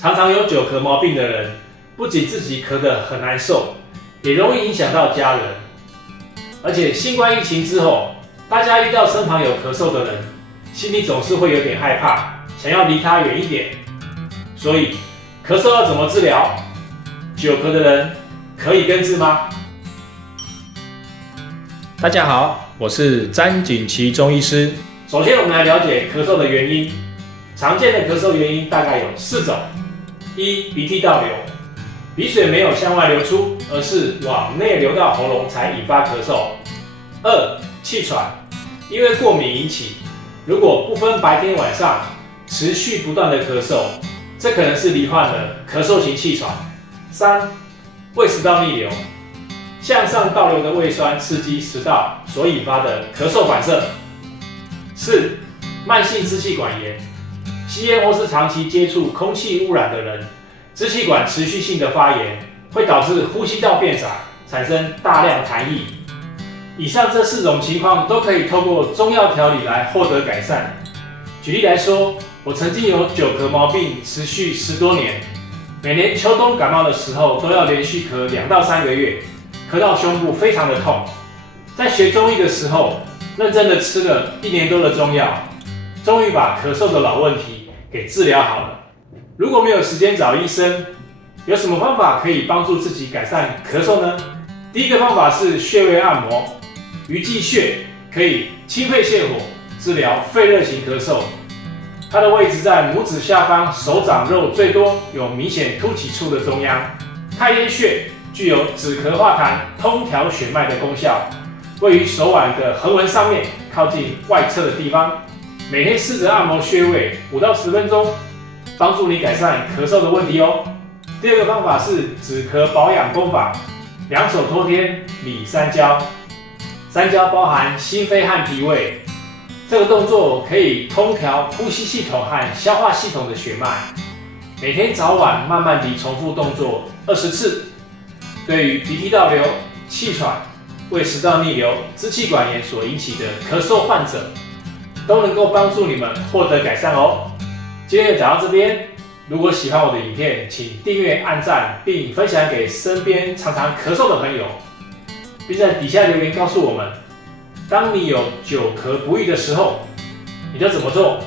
常常有久咳毛病的人，不仅自己咳得很难受，也容易影响到家人。而且新冠疫情之后，大家遇到身旁有咳嗽的人，心里总是会有点害怕，想要离他远一点。所以，咳嗽要怎么治疗？久咳的人可以根治吗？大家好，我是詹锦琪中医师。首先，我们来了解咳嗽的原因。常见的咳嗽原因大概有4种：一、鼻涕倒流，鼻水没有向外流出，而是往内流到喉咙才引发咳嗽；二、气喘，因为过敏引起，如果不分白天晚上持续不断的咳嗽，这可能是罹患了咳嗽型气喘；三、胃食道逆流，向上倒流的胃酸刺激食道所引发的咳嗽反射；四、慢性支气管炎，吸烟或是长期接触空气污染的人，支气管持续性的发炎会导致呼吸道变窄，产生大量痰液。以上这4种情况都可以透过中药调理来获得改善。举例来说，我曾经有久咳毛病持续10多年，每年秋冬感冒的时候都要连续咳2到3个月，咳到胸部非常的痛。在学中医的时候，认真的吃了1年多的中药，终于把咳嗽的老问题给治疗好了。如果没有时间找医生，有什么方法可以帮助自己改善咳嗽呢？第一个方法是穴位按摩，鱼际穴可以清肺泻火，治疗肺热型咳嗽。它的位置在拇指下方手掌肉最多有明显凸起处的中央。太阴穴具有止咳化痰、通调血脉的功效，位于手腕的横纹上面，靠近外侧的地方。每天试着按摩穴位5到10分钟，帮助你改善咳嗽的问题哦。第二个方法是止咳保养功法，两手托天理三焦。三焦包含心肺和脾胃，这个动作可以通调呼吸系统和消化系统的血脉。每天早晚慢慢地重复动作20次，对于鼻涕倒流、气喘、胃食道逆流、支气管炎所引起的咳嗽患者，都能够帮助你们获得改善哦。今天就讲到这边，如果喜欢我的影片，请订阅、按赞，并分享给身边常常咳嗽的朋友，并在底下留言告诉我们，当你有久咳不愈的时候，你都怎么做？